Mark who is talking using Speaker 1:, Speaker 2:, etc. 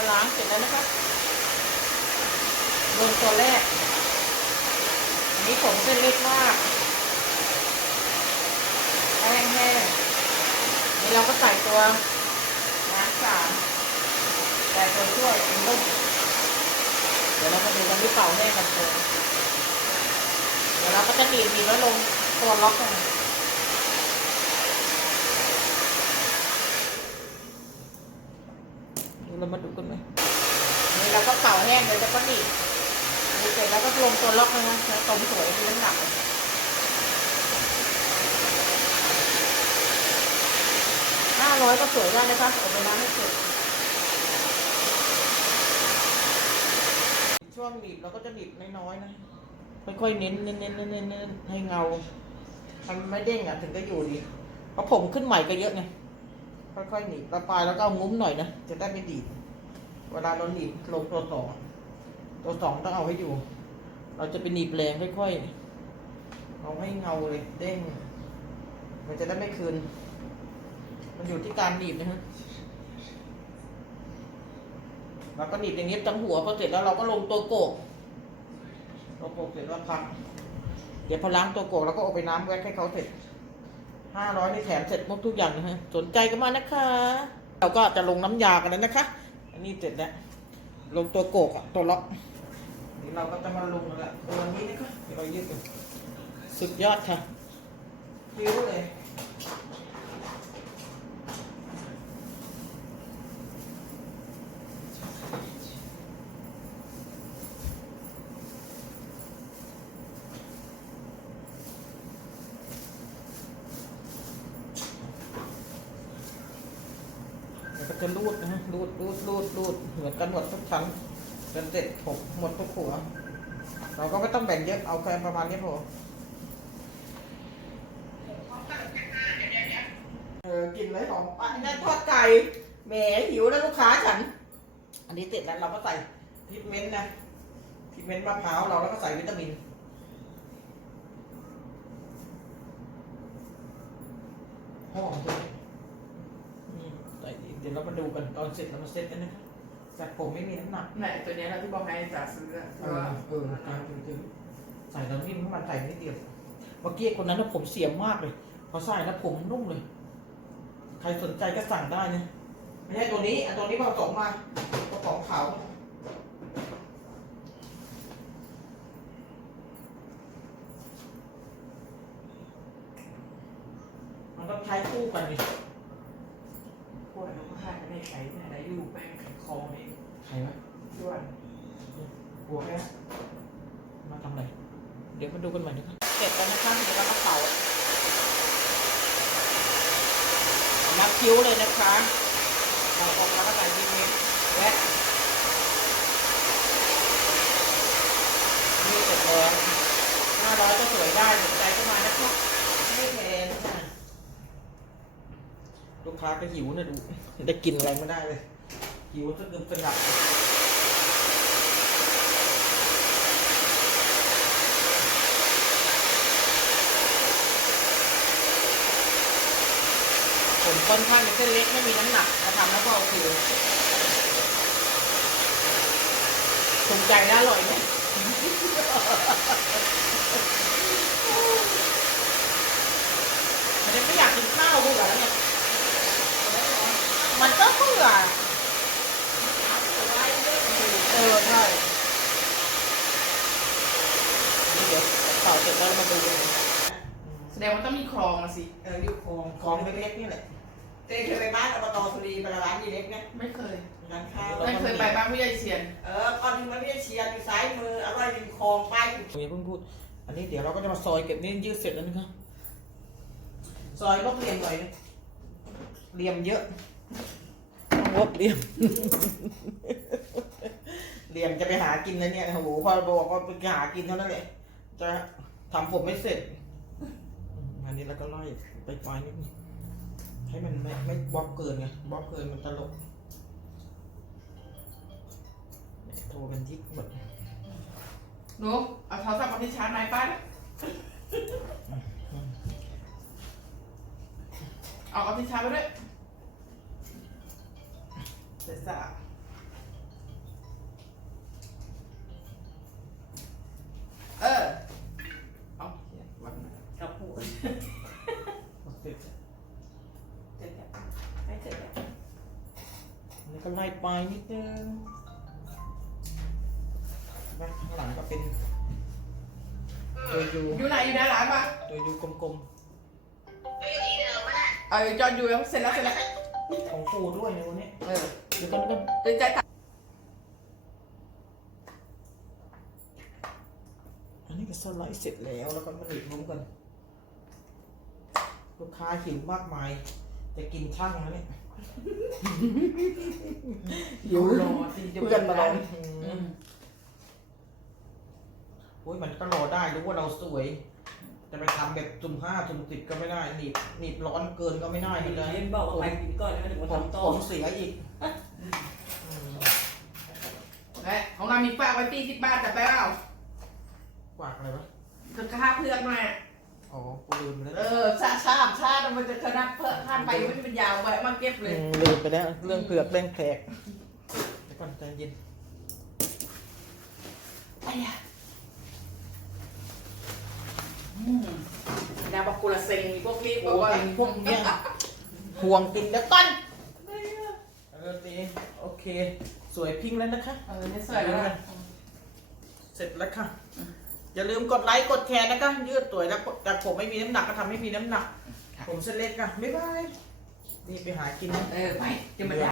Speaker 1: มาล้างเสร็จแล้วนะครับลงตัวแรก อันนี้ผมเส้นเล็กมากแห้งแห้งๆนี่เราก็ใส่ตัวน้ำสามแต่ตัวช่วยเป็นต้มเดี๋ยวเรามาดูกันที่เป่าแห้งกันเลยเดี๋ยวเราก็จะหนีบหนีบแล้วลงตัวล็อกกัน เดี๋ยวเรามาดูกันไหมนี่เราก็เป่าแห้งเลยแล้วก็หนีบเสร็จแล้วก็ลงตัวล็อกนะแล้วต้มสวยมีน้ำหนักห้าร้อยก็สวยได้นะคะเอาไปล้างให้เสร็จช่วงหนีบเราก็จะหนีบน้อยๆนะค่อยๆเน้นเน้นเน้นเน้นให้เงาทำมันไม่เด้งอะถึงจะอยู่ดีเพราะผมขึ้นใหม่ก็เยอะไง ค่อยๆหนีบแล้วปลายแล้วก็เอางุ้มหน่อยนะ จะได้ไม่ดีด เวลาเราหนีบลงตัวสองตัวสองต้องเอาให้อยู่ เราจะไปหนีบแรงค่อยๆเอาให้เงาเลยเด้ง มันจะได้ไม่คืน มันอยู่ที่การหนีบนะฮะเราก็หนีบอย่างนี้ตั้งหัวพอเสร็จแล้วเราก็ลงตัวโกกตัวโกกเสร็จแล้วพัก เดี๋ยวพอล้างตัวโกกเราก็เอาไปน้ำแวกให้เขาเสร็จ ห้าร้อยนี่แถมเสร็จหมดทุกอย่างนะฮะสนใจก็มานะคะ เราก็จะลงน้ำยากันแล้วนะคะ อันนี้เสร็จแล้ว ลงตัวโกกอะตัวล็อกเดี๋ยวเราก็จะมาลงละตัวนี้นะคะเดี๋ยวเรายืดดูสุดยอดค่ะคิ้วเลย จะรูดนะฮะรูดรูดรูดรูดเหมือนกันหมดทุกชั้นจนเสร็จผมหมดทุกหัว เราก็ไม่ต้องแบ่งเยอะเอาแค่ประมาณนี้พอเออกินเลยหอมอะอันนั่นทอดไก่แหมหิวแล้วลูกค้าฉัน อันนี้เสร็จแล้วเราก็ใส่พริกเม้นต์นะพริกเม้นต์มะพร้าวเราแล้วก็ใส่วิตามินหอมเลยนี่ใส่อีก เดี๋ยวเรามาดูกันตอนเสร็จเรามาเซ็ตกันนะครับจากผมไม่มีน้ำหนัก
Speaker 2: ไหนตัวเนี้ยเราที่บอกให้จ่าซื้ออะ
Speaker 1: เอ
Speaker 2: ที่
Speaker 1: อ
Speaker 2: ว่า
Speaker 1: เออการถึงใส่น้ำนิ่มเข้ามาใส่นิดเดียวเมื่อกี้คนนั้นนะผมเสียมากเลยพอใส่แล้วผมนุ่มเลย ใครสนใจก็สั่งได้นะไม่ใช่ตัวนี้อันตัวนี้ผสมมากระป๋องขาวมันต้องใช้คู่กันดิ
Speaker 2: พวกเราก็ ให้ไม่ใช้เนี่ยไหนอยู่แป้งไข่คองนี่
Speaker 1: ใครวะ
Speaker 2: ด้วย
Speaker 1: หัวแค่มาทำอะไร เดี๋ยวมาดูกันใหม่นะครับเสร็จแล้วนะคะเดี๋ยวเราก็เป่าเอามาคิ้วเลยนะคะใส่ออกแล้วก็ใส่ดินเมนแวะนี่เสร็จแล้วห้าร้อยก็สวยได้สนใจก็มานะคะไม่แพงค่ะ ลูกค้าก็หิวนะดู ได้กินอะไรไม่ได้เลย หิวจนเกือบสงัดผมค่อนข้างจะเส้นเล็กไม่มีน้ำหนักมาทำแล้วก็โอเคถูกใจและอร่อยไหมมันไม่อยากกินข้าวเบื่อแล้วเนี่ย มันก็เบื่อเออใช่นี่เดี๋ยวเป่าเสร็จแล้วเรามาดูกัน
Speaker 2: แสดงว่าต้องมีคลองมาสิ
Speaker 1: เอออยู่คลองคลองเล็กๆนี่แหละเจ๊เคยไปบ้านอบตสุรีไปร้านยีเล็กนะ
Speaker 2: ไม่เคย
Speaker 1: ร้านข้าว
Speaker 2: ไม่เคยไปบ้านผู้ใหญ่เชียน
Speaker 1: เออก่อนถึงมันไม่ได้เชียร์อยู่ซ้ายมืออร่อยริมคลองป้ายอยู่เพิ่งพูด อันนี้เดี๋ยวเราก็จะมาซอยเก็บนี่ยืดเสร็จแล้วนะครับซอยลบเหลี่ยมหน่อยนะเหลี่ยมเยอะต้อ งลบเหลี่ยม เหลี่ยมจะไปหากินแล้วเนี่ยโอ้โหพอบอกว่าไปหากินเท่านั้นแหละ จะทำผมไม่เสร็จอืมอันนี้เราก็ไล่ไปปลายนิดนึงให้มันไม่ไม่บล็อกเกินไงบล็อกเกินมันตลกเนี่ยโทรเป็นยิกหมด
Speaker 2: หนูเอาโทรศัพท์มาที่ชาร์จไหนป้าเอาเอาที่ชาร์จไปด้วย สเออเอาเขียนวัดไหน
Speaker 3: กระปู
Speaker 1: เส
Speaker 2: ร็จแล้เสร็จ
Speaker 1: แล้ให้
Speaker 2: เสร็จ
Speaker 1: ันนี้ก็ไล่ไปนิดนึงว่าข้างหลังก็เป็น ตัวยู
Speaker 2: อยู่ไหนอยู่ด้านหลังปะ
Speaker 1: ตัวยูกลมๆ
Speaker 2: เอาจอนอยู่แล้เสร็จแล้วเสร็จแล้ว
Speaker 1: ของฟูด้วยในวันนี้
Speaker 2: เออ
Speaker 1: เดี๋ยวก่อนเดี๋ยวก่อน
Speaker 2: เดินใจตัด
Speaker 1: อันนี้ก็สไลด์เสร็จแล้วแล้วก็มาหนีบรวมกัน ลูกค้าหิวมากมาย จะกินช่างแล้วเนี่ยหิว
Speaker 2: รอสิจะ
Speaker 1: เพื่อนมาลอง
Speaker 2: อืม
Speaker 1: โอ้ยมันก็รอได้รู้ว่าเราสวย จะไปทำแบบจุ่มห้าจุ่มสิบก็ไม่ได้หนีบหนีบร้อนเกินก็ไม่ได้นี่เลย
Speaker 3: เห็นบอกว่าไปกินก่อนแล้วถึงมา
Speaker 1: ผม
Speaker 3: ทำโต๊
Speaker 1: ผมเสียอีกอืม
Speaker 2: เอ้ยของเรามีฝากไว้ปีสิบบาทแต่ไปเปล่าก
Speaker 1: วากอะไรวะ
Speaker 2: คือค่าเพื่อนมา
Speaker 1: อ๋อกูลืมไปแล้ว
Speaker 2: เออชาชาชามันจะคณะเพื่อข้ามไปไม่เป็นยาวไปมาเก็บเลย
Speaker 1: อืมลืมไปแล้วเรื่องเผือกเรื่องแขกเดี๋ยวก่อนใจเย็น
Speaker 2: ไอ้ยะอืมย สิงพวกนี้บ
Speaker 1: โอ้
Speaker 2: อกว่า
Speaker 1: พวกเนี้ยห่วงกินแล้วกันเออตีโอเค สวยพิงแล้วนะคะ
Speaker 2: เออนี่สวยแล้วนะ
Speaker 1: เสร็จแล้วค่ะ อย่าลืมกดไลค์กดแชร์นะคะ ยืดตัวแล้วแต่ผมไม่มีน้ำหนักก็ทำให้มีน้ำหนัก ผมเส้นเล็กค่ะบ๊ายบาย นี่ไปหากิน
Speaker 2: เออไปจะมา